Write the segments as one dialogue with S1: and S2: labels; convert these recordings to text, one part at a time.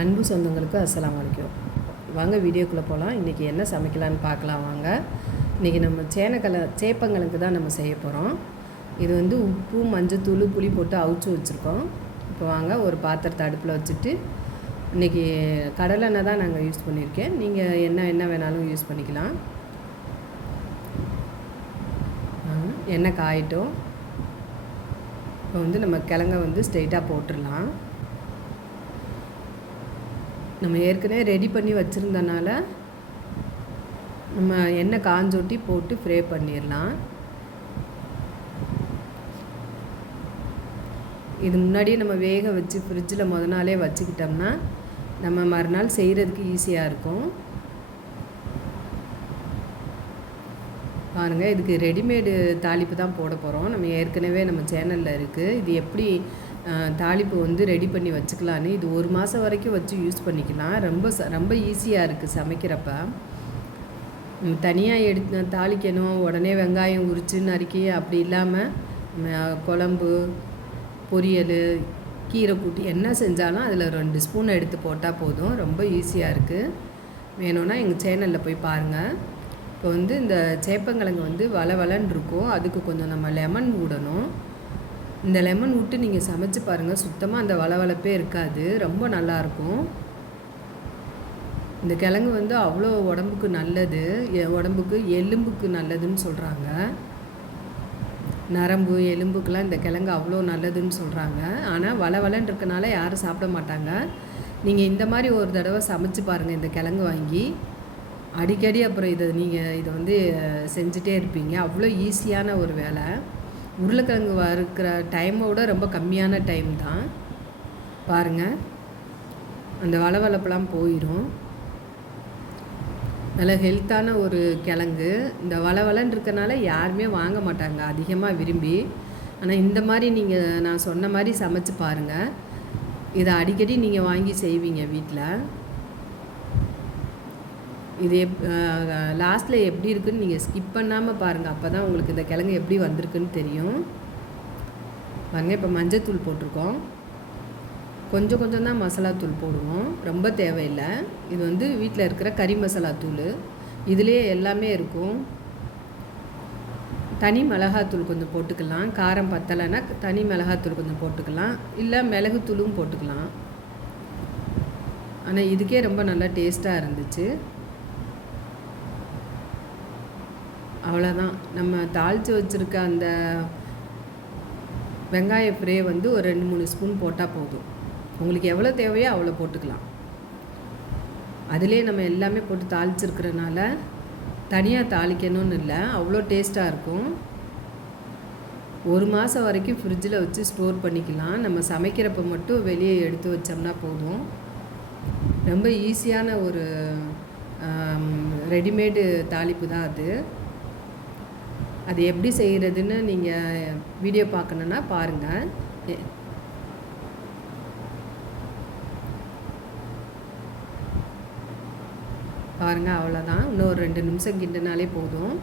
S1: அன்பு சொந்தங்களுக்கு அஸ்லாம் அலைக்கும். வாங்க வீடியோக்குள்ளே போகலாம் இன்றைக்கி என்ன சமைக்கலான்னு பார்க்கலாம் வாங்க. இன்றைக்கி நம்ம சேனக்கலை சேப்பங்களுக்கு தான் நம்ம செய்ய போகிறோம் இது வந்து உப்பு மஞ்சத்தூள் புளி போட்டு அவிச்சு வச்சுருக்கோம். இப்போ வாங்க ஒரு பாத்திரத்தை அடுப்பில் வச்சுட்டு இன்றைக்கி கடலெண்ணெய் தான் நாங்கள் யூஸ் பண்ணியிருக்கேன். நீங்கள் என்ன என்ன வேணாலும் யூஸ் பண்ணிக்கலாம். எண்ணெய் காயிட்டும். இப்போ வந்து நம்ம கிழங்க வந்து ஸ்ட்ரெயிட்டாக போட்டுடலாம். நம்ம ஏற்கனவே ரெடி பண்ணி வச்சுருந்தனால நம்ம எண்ணெய் காஞ்சொட்டி போட்டு ஃப்ரே பண்ணிடலாம். இது முன்னாடியே நம்ம வேக வச்சு ஃப்ரிட்ஜில் முத நாளே வச்சுக்கிட்டோம்னா நம்ம மறுநாள் செய்கிறதுக்கு ஈஸியாக இருக்கும். பாருங்கள் இதுக்கு ரெடிமேடு தாளிப்பு தான் போட போகிறோம் நம்ம ஏற்கனவே நம்ம சேனலில் இருக்குது இது எப்படி தாளிப்பு வந்து ரெடி பண்ணி வச்சுக்கலான்னு இது ஒரு மாதம் வரைக்கும் வச்சு யூஸ் பண்ணிக்கலாம். ரொம்ப ச ரொம்ப ஈஸியாக இருக்குது சமைக்கிறப்ப. தனியாக எடுத்து தாளிக்கணும். உடனே வெங்காயம் உரித்து நறுக்கி அப்படி இல்லாமல் குழம்பு பொரியல் கீரை கூட்டி என்ன செஞ்சாலும் அதில் ரெண்டு ஸ்பூன் எடுத்து போட்டால் போதும். ரொம்ப ஈஸியாக இருக்குது வேணும்னா எங்கள் சேனலில் போய் பாருங்கள் இப்போ வந்து இந்த சேப்பங்கிழங்கு வந்து வள வளன்னு இருக்கும். அதுக்கு கொஞ்சம் நம்ம லெமன் விடணும் இந்த லெமன் விட்டு நீங்கள் சமைச்சு பாருங்கள் சுத்தமாக அந்த வளவளப்பே இருக்காது. ரொம்ப நல்லாயிருக்கும். இந்த கிழங்கு வந்து அவ்வளோ உடம்புக்கு நல்லது. எ- உடம்புக்கு எலும்புக்கு நல்லதுன்னு சொல்கிறாங்க நரம்பு எலும்புக்கெலாம் இந்த கிழங்கு அவ்வளோ நல்லதுன்னு சொல்கிறாங்க ஆனால் வளவளன்னு இருக்கனால யாரும் சாப்பிட மாட்டாங்க. நீங்கள் இந்த மாதிரி ஒரு தடவை சமைச்சு பாருங்கள் இந்த கிழங்கு வாங்கி. அடிக்கடி அப்புறம் இதை நீங்கள் இதை வந்து செஞ்சுட்டே இருப்பீங்க. அவ்வளோ ஈஸியான ஒரு வேலை. உருளைக்கிழங்கு வறுக்கிற டைமோட ரொம்ப கம்மியான டைம் தான். பாருங்கள் அந்த வளவளப்பெல்லாம் போயிடும் நல்ல ஹெல்த்தான ஒரு கிழங்கு. இந்த வளவளன்னு இருக்கனால யாருமே வாங்க மாட்டாங்க. அதிகமாக விரும்பி. ஆனால் இந்த மாதிரி நீங்கள் நான் சொன்ன மாதிரி சமைச்சு பாருங்கள் இதை அடிக்கடி நீங்கள் வாங்கி செய்வீங்க வீட்டில் இது எப் லாஸ்ட்டில் எப்படி இருக்குன்னு நீங்கள் ஸ்கிப் பண்ணாமல் பாருங்கள் அப்போ தான் உங்களுக்கு இந்த கிழங்கு எப்படி வந்திருக்குன்னு தெரியும். பாருங்க இப்போ மஞ்சத்தூள் போட்டிருக்கோம். கொஞ்சம் கொஞ்சம் தான் மசாலா தூள் போடுவோம். ரொம்ப தேவையில்லை. இது வந்து வீட்டில் இருக்கிற கறி மசாலா தூள். இதுலேயே எல்லாமே இருக்கும். தனி மிளகாத்தூள் கொஞ்சம் போட்டுக்கலாம். காரம் பத்தலைன்னா தனி மிளகாத்தூள் கொஞ்சம் போட்டுக்கலாம். இல்லை மிளகுத்தூளும் போட்டுக்கலாம். ஆனால் இதுக்கே ரொம்ப நல்லா டேஸ்ட்டாக இருந்துச்சு. அவ்வளோதான் நம்ம தாளித்து வச்சுருக்க அந்த வெங்காய ஃப்ரே வந்து ஒரு ரெண்டு மூணு ஸ்பூன் போட்டால் போதும். உங்களுக்கு எவ்வளோ தேவையோ அவ்வளோ போட்டுக்கலாம். அதிலே நம்ம எல்லாமே போட்டு தாளிச்சிருக்கிறனால தனியாக தாளிக்கணும்னு இல்லை அவ்வளோ டேஸ்ட்டாக இருக்கும். ஒரு மாதம் வரைக்கும் ஃப்ரிட்ஜில் வச்சு ஸ்டோர் பண்ணிக்கலாம். நம்ம சமைக்கிறப்ப மட்டும் வெளியே எடுத்து வச்சோம்னா போதும். ரொம்ப ஈஸியான ஒரு ரெடிமேடு தாளிப்பு தான் அது. அது எப்படி செய்கிறதுன்னு நீங்கள் வீடியோ பார்க்கணுன்னா பாருங்கள் பாருங்கள் அவ்வளோதான் இன்னும் ஒரு ரெண்டு நிமிஷம் கிண்டினாலே போதும்.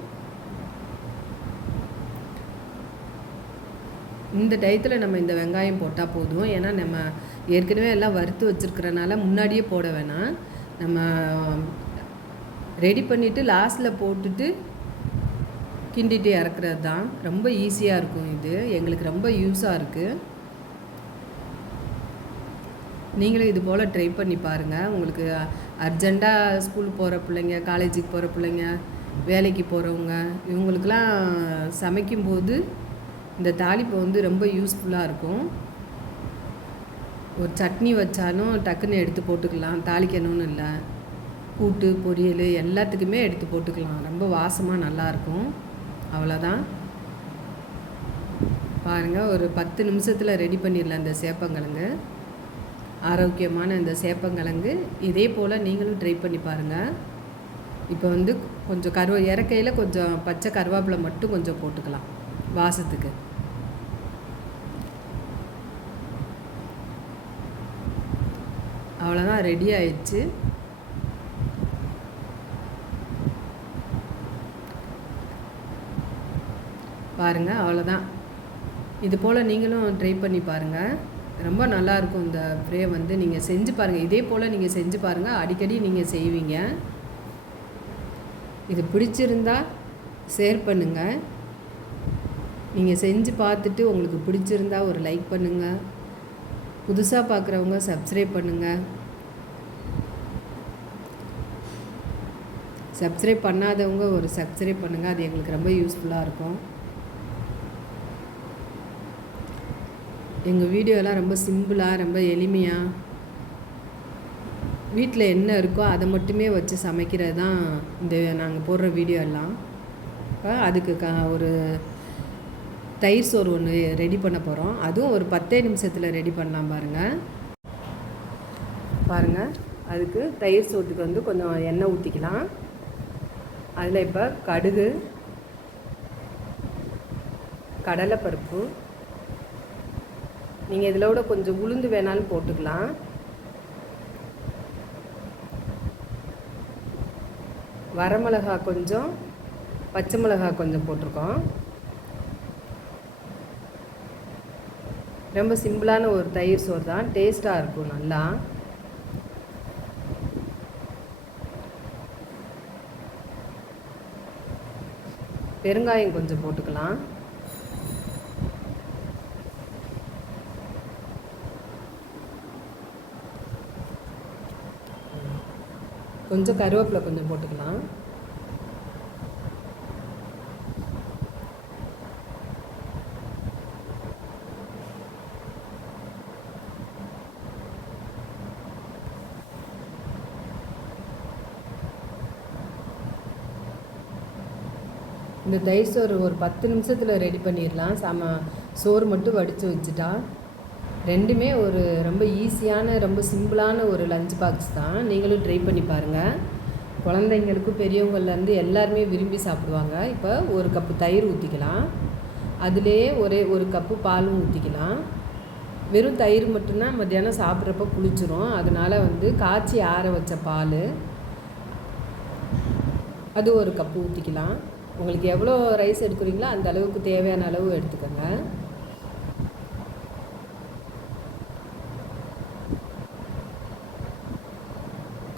S1: இந்த டயத்தில் நம்ம இந்த வெங்காயம் போட்டால் போதும். ஏன்னா நம்ம ஏற்கனவே எல்லாம் வறுத்து வச்சுருக்கிறனால முன்னாடியே போட வேணாம். நம்ம ரெடி பண்ணிவிட்டு லாஸ்ட்டில் போட்டுட்டு கிண்டிட்டு இறக்குறது தான். ரொம்ப ஈஸியாக இருக்கும் இது. எங்களுக்கு ரொம்ப யூஸாக இருக்குது நீங்களும் இது போல் ட்ரை பண்ணி பாருங்கள் உங்களுக்கு அர்ஜெண்ட்டாக ஸ்கூலுக்கு போகிற பிள்ளைங்க காலேஜுக்கு போகிற பிள்ளைங்க வேலைக்கு போகிறவங்க இவங்களுக்கெல்லாம் சமைக்கும்போது இந்த தாளிப்பு வந்து ரொம்ப யூஸ்ஃபுல்லாக இருக்கும். ஒரு சட்னி வச்சாலும் டக்குன்னு எடுத்து போட்டுக்கலாம். தாளிக்கணும்னு இல்லை. கூட்டு பொரியல் எல்லாத்துக்குமே எடுத்து போட்டுக்கலாம். ரொம்ப வாசமாக நல்லாயிருக்கும் அவ்வளோதான். பாருங்கள் ஒரு பத்து நிமிஷத்தில் ரெடி பண்ணிடலாம் இந்த சேப்பங்கிழங்கு. ஆரோக்கியமான இந்த சேப்பங்கிழங்கு. இதே போல் நீங்களும் ட்ரை பண்ணி பாருங்கள் இப்போ வந்து கொஞ்சம் கருவ இறக்கையில் கொஞ்சம் பச்சை கருவேப்பிலை மட்டும் கொஞ்சம் போட்டுக்கலாம் வாசத்துக்கு. அவ்வளோதான் ரெடி ஆயிடுச்சு. பாருங்கள் அவ்வளோதான் இது போல் நீங்களும் ட்ரை பண்ணி பாருங்கள் ரொம்ப நல்லாயிருக்கும் இந்த ப்ரே வந்து. நீங்கள் செஞ்சு பாருங்கள் இதே போல் நீங்கள் செஞ்சு பாருங்கள் அடிக்கடி நீங்கள் செய்வீங்க. இது பிடிச்சிருந்தா ஷேர் பண்ணுங்கள் நீங்கள் செஞ்சு பார்த்துட்டு உங்களுக்கு பிடிச்சிருந்தா ஒரு லைக் பண்ணுங்கள் புதுசாக பார்க்குறவங்க சப்ஸ்கிரைப் பண்ணுங்கள் சப்ஸ்கிரைப் பண்ணாதவங்க ஒரு சப்ஸ்கிரைப் பண்ணுங்கள் அது எங்களுக்கு ரொம்ப யூஸ்ஃபுல்லாக இருக்கும். எங்கள் வீடியோலாம் ரொம்ப சிம்பிளாக ரொம்ப எளிமையாக வீட்டில் என்ன இருக்கோ அதை மட்டுமே வச்சு சமைக்கிறது தான் இந்த நாங்கள் போடுற வீடியோ எல்லாம். இப்போ அதுக்கு க ஒரு தயிர் சோறு ஒன்று ரெடி பண்ண போகிறோம் அதுவும் ஒரு பத்தே நிமிஷத்தில் ரெடி பண்ணலாம் பாருங்கள் பாருங்கள் அதுக்கு தயிர் சோத்துக்கு வந்து கொஞ்சம் எண்ணெய் ஊற்றிக்கலாம் அதில் இப்போ கடுகு கடலைப்பருப்பு நீங்கள் இதில் விட கொஞ்சம் உளுந்து வேணாலும் போட்டுக்கலாம். வரமிளகா கொஞ்சம் பச்சை மிளகா கொஞ்சம் போட்டிருக்கோம். ரொம்ப சிம்பிளான ஒரு தயிர் சோறு தான். டேஸ்ட்டாக இருக்கும் நல்லா. பெருங்காயம் கொஞ்சம் போட்டுக்கலாம். கொஞ்சம் கருவேப்பிலை கொஞ்சம் போட்டுக்கலாம். இந்த தயிர் சோறு ஒரு பத்து நிமிஷத்தில் ரெடி பண்ணிடலாம். சாம சோறு மட்டும் வடித்து வச்சுட்டா ரெண்டுமே ஒரு ரொம்ப ஈஸியான ரொம்ப சிம்பிளான ஒரு லஞ்ச் பாக்ஸ் தான். நீங்களும் ட்ரை பண்ணி பாருங்கள் குழந்தைங்களுக்கும் பெரியவங்கள்லேருந்து எல்லாருமே விரும்பி சாப்பிடுவாங்க. இப்போ ஒரு கப்பு தயிர் ஊற்றிக்கலாம் அதுலேயே ஒரே ஒரு கப்பு பாலும் ஊற்றிக்கலாம் வெறும் தயிர் மட்டும்தான் மத்தியானம் சாப்பிட்றப்ப குளிச்சிரும். அதனால் வந்து காய்ச்சி ஆற வச்ச பால் அது ஒரு கப்பு ஊற்றிக்கலாம் உங்களுக்கு எவ்வளோ ரைஸ் எடுக்கிறீங்களோ அந்த அளவுக்கு தேவையான அளவு எடுத்துக்கோங்க.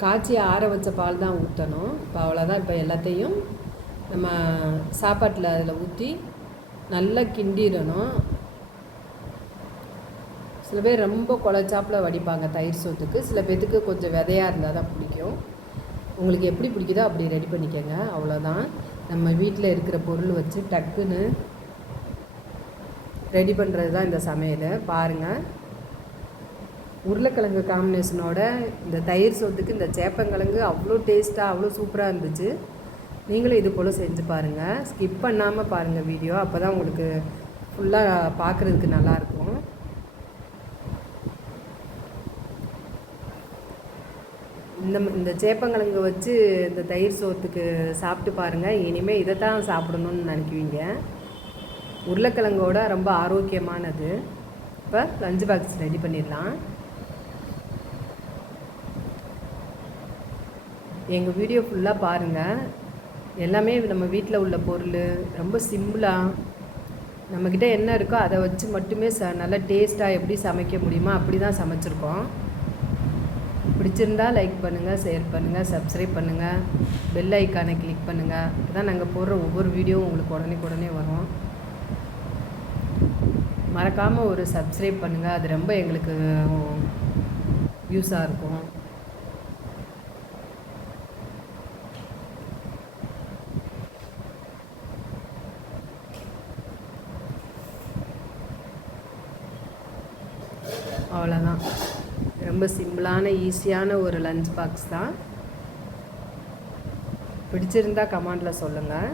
S1: காய்ச்சி ஆற வச்ச பால் தான் ஊற்றணும் இப்போ அவ்வளோதான் இப்போ எல்லாத்தையும் நம்ம சாப்பாட்டில் அதில் ஊற்றி நல்லா கிண்டிடணும். சில பேர் ரொம்ப குழச்சாப்பில் வடிப்பாங்க தயிர் சோத்துக்கு. சில பேர்த்துக்கு கொஞ்சம் விதையாக இருந்தால் தான் பிடிக்கும். உங்களுக்கு எப்படி பிடிக்குதோ அப்படி ரெடி பண்ணிக்கோங்க. அவ்வளோதான் நம்ம வீட்டில் இருக்கிற பொருள் வச்சு டக்குன்னு ரெடி பண்ணுறது தான் இந்த சமையல். பாருங்கள் உருளைக்கிழங்கு காம்பினேஷனோட இந்த தயிர் சோத்துக்கு இந்த சேப்பங்கிழங்கு அவ்வளோ டேஸ்ட்டாக அவ்வளோ சூப்பராக இருந்துச்சு. நீங்களும் இது போல் செஞ்சு பாருங்கள் ஸ்கிப் பண்ணாமல் பாருங்கள் வீடியோ அப்போ தான் உங்களுக்கு ஃபுல்லாக பார்க்குறதுக்கு நல்லாயிருக்கும் இந்த இந்த சேப்பங்கிழங்கு வச்சு இந்த தயிர் சோத்துக்கு சாப்பிட்டு பாருங்கள் இனிமேல் இதை தான் சாப்பிடணுன்னு நினைக்குவீங்க உருளைக்கிழங்கோட ரொம்ப ஆரோக்கியமானது. இப்போ லஞ்ச் பாக்ஸ் ரெடி பண்ணிடலாம். எங்கள் வீடியோ ஃபுல்லாக பாருங்கள் எல்லாமே நம்ம வீட்டில் உள்ள பொருள் ரொம்ப சிம்பிளாக நம்மக்கிட்ட என்ன இருக்கோ அதை வச்சு மட்டுமே ச நல்லா டேஸ்ட்டாக எப்படி சமைக்க முடியுமோ அப்படி தான் சமைச்சிருக்கோம். பிடிச்சிருந்தா லைக் பண்ணுங்கள் ஷேர் பண்ணுங்கள் சப்ஸ்கிரைப் பண்ணுங்கள் பெல் ஐக்கானை கிளிக் பண்ணுங்கள் அப்போ தான் நாங்கள் போடுற ஒவ்வொரு வீடியோவும் உங்களுக்கு உடனே உடனே வரும். மறக்காமல் ஒரு சப்ஸ்கிரைப் பண்ணுங்கள் அது ரொம்ப எங்களுக்கு யூஸாக இருக்கும். அவ்வளோதான் ரொம்ப சிம்பிளான ஈஸியான ஒரு லஞ்ச் பாக்ஸ் தான். பிடிச்சிருந்தா கமெண்டில் சொல்லுங்கள்